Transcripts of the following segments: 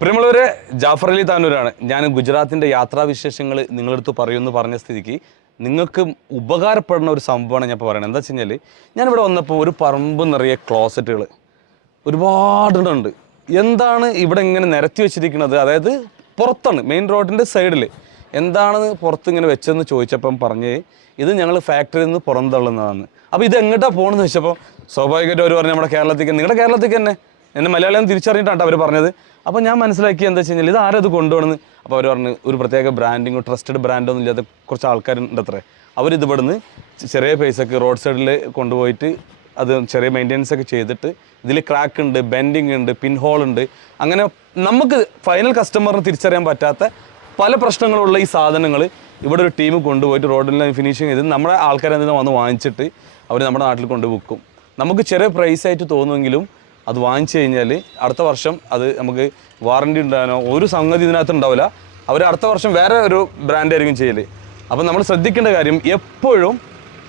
പ്രിയമുള്ളവരെ ജാഫർ അലി താനൂരാണ്. ഞാൻ ഗുജറാത്തിന്റെ യാത്രാവിശേഷങ്ങൾ നിങ്ങളടുത്ത് പറയുമെന്ന് പറഞ്ഞ സ്ഥിതിക്ക് നിങ്ങൾക്ക് ഉപകാരപ്പെടുന്ന ഒരു സംഭവമാണ് ഞാൻ ഇപ്പോൾ പറയുന്നത് എന്താ വെച്ച് കഴിഞ്ഞാൽ ഞാനിവിടെ വന്നപ്പോൾ ഒരു പറമ്പ് നിറയെ ക്ലോസറ്റുകൾ ഒരുപാടുണ്ട്. എന്താണ് ഇവിടെ ഇങ്ങനെ നിരത്തി വെച്ചിരിക്കുന്നത്? അതായത് പുറത്താണ് മെയിൻ റോഡിന്റെ സൈഡിൽ എന്താണ് പുറത്ത് ഇങ്ങനെ വെച്ചതെന്ന് ചോദിച്ചപ്പം പറഞ്ഞ് ഇത് ഞങ്ങൾ ഫാക്ടറിയിൽ നിന്ന് പുറന്തള്ളുന്നതാണ് അപ്പോൾ ഇത് എങ്ങോട്ടാണ് പോകണമെന്ന് വെച്ചപ്പോൾ സ്വാഭാവികമായിട്ട് അവർ പറഞ്ഞു നമ്മുടെ കേരളത്തിലേക്ക് നിങ്ങളുടെ കേരളത്തിലേക്ക് തന്നെ. എന്നെ മലയാളം തിരിച്ചറിഞ്ഞിട്ടാണ് അവർ പറഞ്ഞത്. അപ്പോൾ ഞാൻ മനസ്സിലാക്കി എന്താ വെച്ച് കഴിഞ്ഞാൽ ഇത് ആരത് കൊണ്ടുപോകണമെന്ന് അപ്പോൾ അവർ പറഞ്ഞു ഒരു പ്രത്യേക ബ്രാൻഡിങ്ങോ ട്രസ്റ്റഡ് ബ്രാൻഡൊന്നും ഇല്ലാത്ത കുറച്ച് ആൾക്കാരുണ്ട് അത്രേ അവരിത് ഇവിടുന്ന് ചെറിയ പൈസക്ക് റോഡ് സൈഡിൽ കൊണ്ടുപോയിട്ട് അത് ചെറിയ മെയിന്റെനൻസ് ഒക്കെ ചെയ്തിട്ട് ഇതിൽ ക്രാക്ക് ഉണ്ട് ബെൻഡിങ് ഉണ്ട് പിൻ ഹോൾ ഉണ്ട്. അങ്ങനെ നമുക്ക് ഫൈനൽ കസ്റ്റമറിന് തിരിച്ചറിയാൻ പറ്റാത്ത പല പ്രശ്നങ്ങളുള്ള ഈ സാധനങ്ങൾ ഇവിടെ ഒരു ടീം കൊണ്ടുപോയിട്ട് റോഡിൽ ഫിനിഷിങ് ചെയ്ത് നമ്മുടെ ആൾക്കാരെ എന്തെങ്കിലും വന്ന് വാങ്ങിച്ചിട്ട് അവർ നമ്മുടെ നാട്ടിൽ കൊണ്ട് വിൽക്കും. നമുക്ക് ചെറിയ പ്രൈസായിട്ട് തോന്നുമെങ്കിലും അത് വാങ്ങിച്ചു കഴിഞ്ഞാൽ അടുത്ത വർഷം അത് നമുക്ക് വാറണ്ടി ഉണ്ടാകാനോ ഒരു സംഗതി ഇതിനകത്ത് ഉണ്ടാവില്ല. അവർ അടുത്ത വർഷം വേറെ ഒരു ബ്രാൻഡ് ആയിരിക്കും ചെയ്യൽ അപ്പം നമ്മൾ ശ്രദ്ധിക്കേണ്ട കാര്യം എപ്പോഴും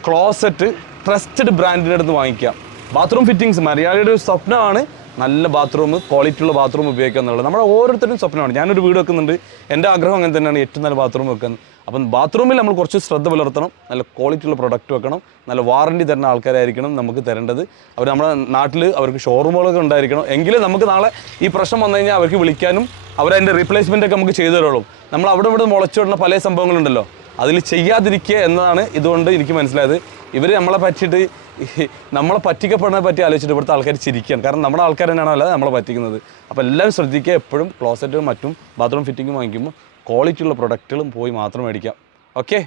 ക്ലോസറ്റ് ട്രസ്റ്റഡ് ബ്രാൻഡിന്റെ അടുത്ത് വാങ്ങിക്കാം ബാത്റൂം ഫിറ്റിങ്സ് മലയാളിയുടെ ഒരു സ്വപ്നമാണ് നല്ല ബാത്റൂം ക്വാളിറ്റി ഉള്ള ബാത്റൂം ഉപയോഗിക്കുക എന്നുള്ളത്. നമ്മുടെ ഓരോരുത്തരും സ്വപ്നമാണ്. ഞാനൊരു വീട് വെക്കുന്നുണ്ട്. എന്റെ ആഗ്രഹം അങ്ങനെ തന്നെയാണ് ഏറ്റവും നല്ല ബാത്റൂം വെക്കുന്നത് അപ്പം ബാത്റൂമിൽ നമ്മൾ കുറച്ച് ശ്രദ്ധ പുലർത്തണം. നല്ല ക്വാളിറ്റി ഉള്ള പ്രൊഡക്റ്റ് വെക്കണം. നല്ല വാറണ്ടി തരുന്ന ആൾക്കാരായിരിക്കണം നമുക്ക് തരേണ്ടത്. അവർ നമ്മുടെ നാട്ടിൽ അവർക്ക് ഷോറൂമുകളൊക്കെ ഉണ്ടായിരിക്കണം. എങ്കിലും നമുക്ക് നാളെ ഈ പ്രശ്നം വന്നു കഴിഞ്ഞാൽ അവർക്ക് വിളിക്കാനും അവരതിന്റെ റീപ്ലേസ്മെന്റ് ഒക്കെ നമുക്ക് ചെയ്തു തരുള്ളൂ. നമ്മൾ അവിടെ ഇവിടെ മുളച്ചു വിടുന്ന പല സംഭവങ്ങളുണ്ടല്ലോ. അതിൽ ചെയ്യാതിരിക്കുക എന്നതാണ് ഇതുകൊണ്ട് എനിക്ക് മനസ്സിലായത്. ഇവർ നമ്മളെ പറ്റിയിട്ട് നമ്മളെ പറ്റിക്കപ്പെടുന്നതിനെ പറ്റി ആലോചിച്ചിട്ട് ഇവിടുത്തെ ആൾക്കാർ ചിരിക്കുകയാണ് കാരണം നമ്മുടെ ആൾക്കാർ തന്നെയാണ് അല്ലാതെ നമ്മളെ പറ്റിക്കുന്നത്. അപ്പോൾ എല്ലാം ശ്രദ്ധിക്കുക എപ്പോഴും ക്ലോസറ്റും മറ്റും ബാത്റൂം ഫിറ്റിങ്ങും വാങ്ങിക്കുമ്പോൾ ക്വാളിറ്റിയുള്ള പ്രൊഡക്റ്റുകളും പോയി മാത്രം മേടിക്കാം. ഓക്കെ